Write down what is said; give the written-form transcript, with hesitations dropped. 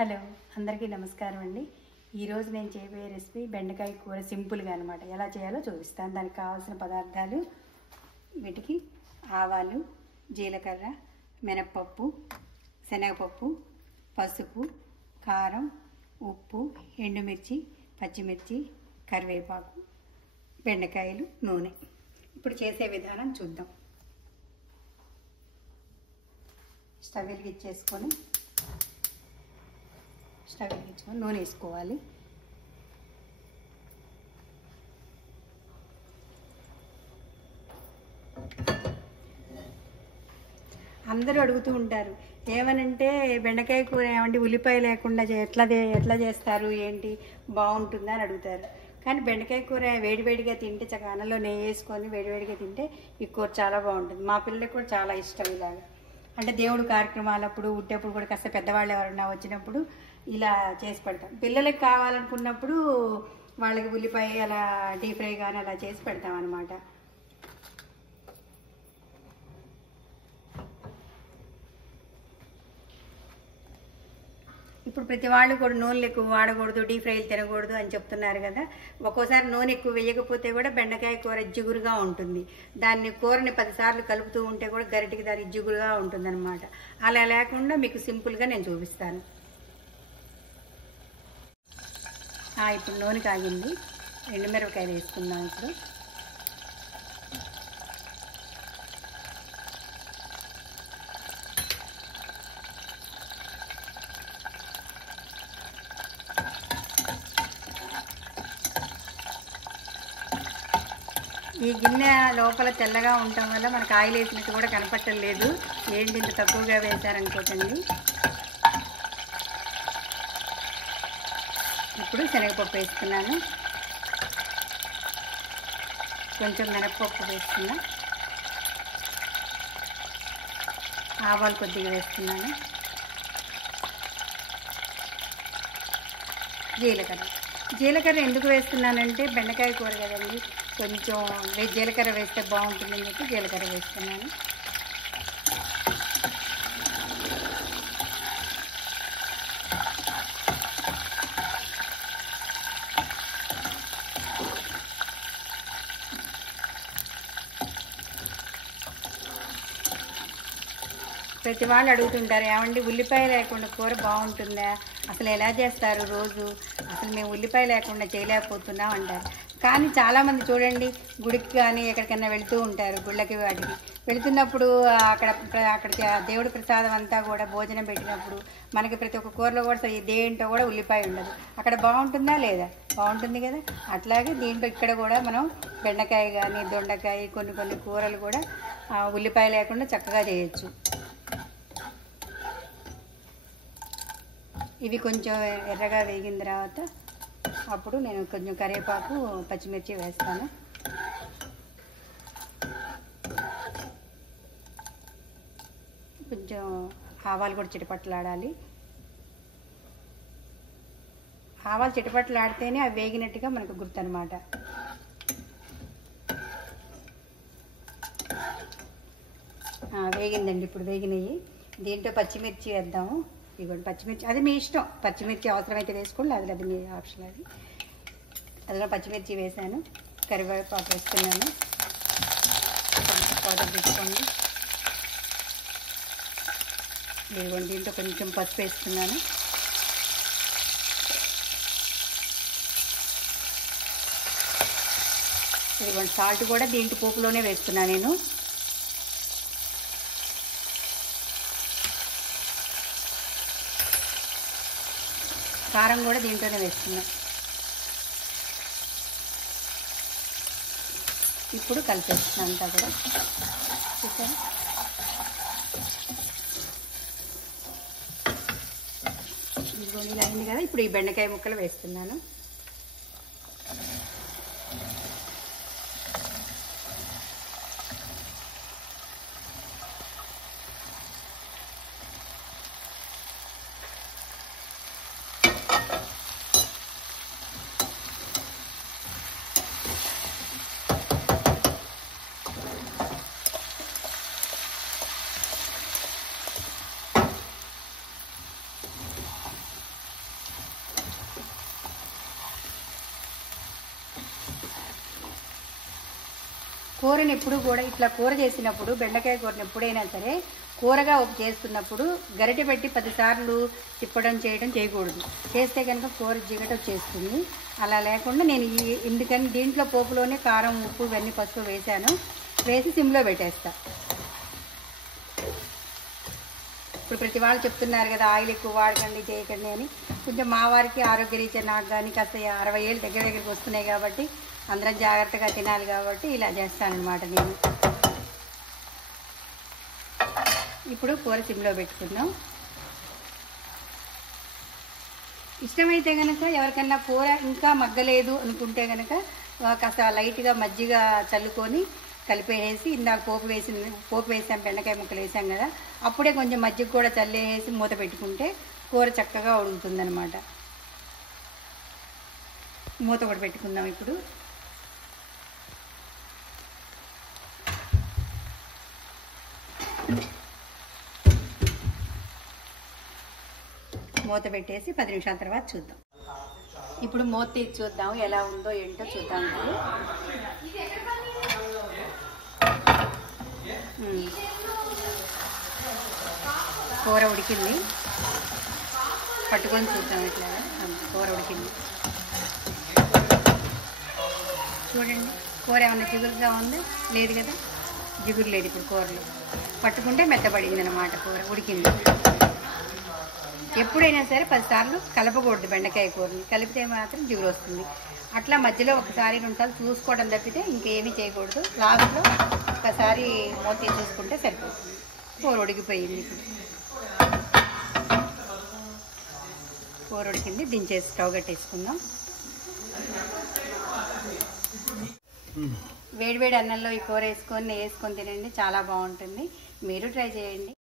Hello అందరికీ నమస్కారం అండి. ఈరోజు నేను చేయబోయే రెసిపీ బెండకాయ కూర సింపుల్గా అనమాట. ఎలా చేయాలో చూపిస్తాను. దానికి కావాల్సిన పదార్థాలు వీటికి ఆవాలు, జీలకర్ర, మినప్పప్పు, శనగపప్పు, పసుపు, కారం, ఉప్పు, ఎండుమిర్చి, పచ్చిమిర్చి, కరివేపాకు, బెండకాయలు, నూనె. ఇప్పుడు చేసే విధానం చూద్దాం. స్టవ్ వెలిగించుకొని నూనె వేసుకోవాలి. అందరూ అడుగుతూ ఉంటారు, ఏమనంటే బెండకాయ కూర ఏమంటే ఉల్లిపాయ లేకుండా ఎట్లా చేస్తారు, ఏంటి బాగుంటుందా అని అడుగుతారు. కానీ బెండకాయ కూర వేడివేడిగా తింటే, చక్కగా అన్నంలో నెయ్యి వేసుకొని వేడివేడిగా తింటే ఈ కూర చాలా బాగుంటుంది. మా పిల్లలకు కూడా చాలా ఇష్టం. ఇలాగా అంటే దేవుడు కార్యక్రమాలప్పుడు ఉట్టేప్పుడు కూడా కాస్త పెద్దవాళ్ళు ఎవరన్నా వచ్చినప్పుడు ఇలా చేసి పెడతాం. పిల్లలకి కావాలనుకున్నప్పుడు వాళ్ళకి ఉల్లిపాయ అలా డీప్ ఫ్రై కానీ అలా చేసి పెడతాం అన్నమాట. ఇప్పుడు ప్రతి వాళ్ళు కూడా నూనెలు ఎక్కువ వాడకూడదు, డీప్ ఫ్రైలు తినకూడదు అని చెప్తున్నారు కదా. ఒక్కోసారి నూనె ఎక్కువ వేయకపోతే కూడా బెండకాయ కూర జిగురుగా ఉంటుంది. దాన్ని కూరని 10 సార్లు కలుపుతూ ఉంటే కూడా గరిటికి దాని జిగురుగా ఉంటుంది అనమాట. అలా లేకుండా మీకు సింపుల్గా నేను చూపిస్తాను. ఇప్పుడు నూనె కాగింది. ఎండుమిరపకాయలు వేసుకుందాం. ఇప్పుడు ఈ గిన్నె లోపల తెల్లగా ఉండటం వల్ల మనకు ఆయిల్ వేసినట్టు కూడా కనపడటం లేదు. ఏంటి ఇంత తక్కువగా వేశారనుకోకండి. ఇప్పుడు శనగపప్పు వేసుకున్నాను, కొంచెం మినప్పప్పు వేసుకున్నా, ఆవాలు కొద్దిగా వేసుకున్నాను, జీలకర్ర ఎందుకు వేస్తున్నానంటే బెండకాయ కూర కదండి, కొంచెం జీలకర్ర వేస్తే బాగుంటుందని చెప్పి జీలకర్ర వేస్తున్నాను. ప్రతి వాళ్ళు అడుగుతుంటారు, ఏమండి ఉల్లిపాయ లేకుండా కూర బాగుంటుందా, అసలు ఎలా చేస్తారు రోజు, అసలు మేము ఉల్లిపాయ లేకుండా చేయలేకపోతున్నాం అంటారు. కానీ చాలామంది చూడండి, గుడికి కానీ ఎక్కడికైనా వెళ్తూ ఉంటారు, గుళ్ళకి వాటికి వెళుతున్నప్పుడు అక్కడ దేవుడి ప్రసాదం అంతా కూడా భోజనం పెట్టినప్పుడు మనకి ప్రతి ఒక్క కూరలో కూడా దేంట్లో కూడా ఉల్లిపాయ ఉండదు. అక్కడ బాగుంటుందా లేదా? బాగుంటుంది కదా. అట్లాగే దీంట్లో ఇక్కడ కూడా మనం బెండకాయ కానీ దొండకాయ కొన్ని కూరలు కూడా ఉల్లిపాయ లేకుండా చక్కగా చేయొచ్చు. ఇవి కొంచెం ఎర్రగా వేగిన తర్వాత అప్పుడు నేను కొంచెం కరివేపాకు, పచ్చిమిర్చి వేస్తాను. కొంచెం ఆవాలు కూడా చిటపట్లాడాలి. ఆవాలు చిటపట్లాడితేనే అవి వేగినట్టుగా మనకు గుర్తు అనమాట. వేగిందండి. ఇప్పుడు వేగినాయి. దీంట్లో పచ్చిమిర్చి వేద్దాము. ఇదిగోండి పచ్చిమిర్చి, అది మీ ఇష్టం. పచ్చిమిర్చి అవసరమైతే వేసుకోండి, అది మీ ఆప్షన్. అందులో పచ్చిమిర్చి వేసాను, కరివేపాకు వేస్తున్నాను, పౌడర్ తీసుకోండి. ఇదిగోండి దీంట్లో కొంచెం పసుపు వేస్తున్నాను. ఇదిగోండి సాల్ట్ కూడా దీంట్లో పోపులోనే వేస్తున్నాను నేను. కారం కూడా దీంట్లోనే వేస్తున్నాం. ఇప్పుడు కలిపేస్తున్నాం అంతా కూడా. చూసారా, ఇదిగోండి ఇలా అయింది కదా. ఇప్పుడు ఈ బెండకాయ ముక్కలు వేస్తున్నాను. కూరని ఎప్పుడు కూడా ఇట్లా కూర చేసినప్పుడు బెండకాయ కూరని ఎప్పుడైనా సరే కూరగా చేస్తున్నప్పుడు గరిటె పెట్టి 10 సార్లు తిప్పడం చేయకూడదు. చేస్తే కనుక కూర జిగట వచ్చేస్తుంది. అలా లేకుండా నేను ఎందుకని దీంట్లో పోపులోనే కారం, ఉప్పు ఇవన్నీ పసుపు వేసాను. వేసి సిమ్లో పెట్టేస్తా. ఇప్పుడు ప్రతి వాళ్ళు చెప్తున్నారు కదా ఆయిల్ ఎక్కువ వాడకండి చేయకండి అని. కొంచెం మా వారికి ఆరోగ్యరీత్యా నాకు కానీ కాస్త 60 ఏళ్ళు దగ్గరికి వస్తున్నాయి కాబట్టి అందరం జాగ్రత్తగా తినాలి కాబట్టి ఇలా చేస్తానన్నమాట నేను. ఇప్పుడు కూర సిమ్లో పెట్టుకుందాం. ఇష్టమైతే కనుక ఎవరికన్నా కూర ఇంకా మగ్గలేదు అనుకుంటే కనుక కాస్త లైట్గా మజ్జిగ చల్లుకొని కలిపేసి ఇందాక పోపు వేసాం, బెండకాయ ముక్కలు వేసాం కదా, అప్పుడే కొంచెం మజ్జిగ కూడా చల్లేసి మూత పెట్టుకుంటే కూర చక్కగా ఉడుకుతుందన్నమాట. మూత కూడా పెట్టుకుందాం. ఇప్పుడు మూత పెట్టేసి 10 నిమిషాల తర్వాత చూద్దాం. ఇప్పుడు మూత తీసి చూద్దాం ఎలా ఉందో ఏంటో చూద్దాం. కూర ఉడికింది, పట్టుకొని చూద్దాం. ఇట్లా కూర ఉడికింది చూడండి. కూర ఏమన్నా జిగురుగా ఉందా? లేదు కదా, జిగురు లేదు. ఇప్పుడు కూరలో పట్టుకుంటే మెత్తబడింది అన్నమాట. కూర ఉడికింది. ఎప్పుడైనా సరే 10 సార్లు కలపకూడదు బెండకాయ కూరని. కలిపితే మాత్రం జిగురు వస్తుంది. అట్లా మధ్యలో ఒకసారి 2 సార్లు చూసుకోవడం తప్పితే ఇంకేమీ చేయకూడదు. లాస్ట్లో ఒకసారి మూత చూసుకుంటే సరిపోతుంది. కూర ఉడికిపోయింది. ఇప్పుడు కూర ఉడికింది, దించేసి స్టవ్ కట్టేసుకుందాం. వేడివేడి అన్నంలో ఈ కూర వేసుకొని తినండి, చాలా బాగుంటుంది. మీరు ట్రై చేయండి.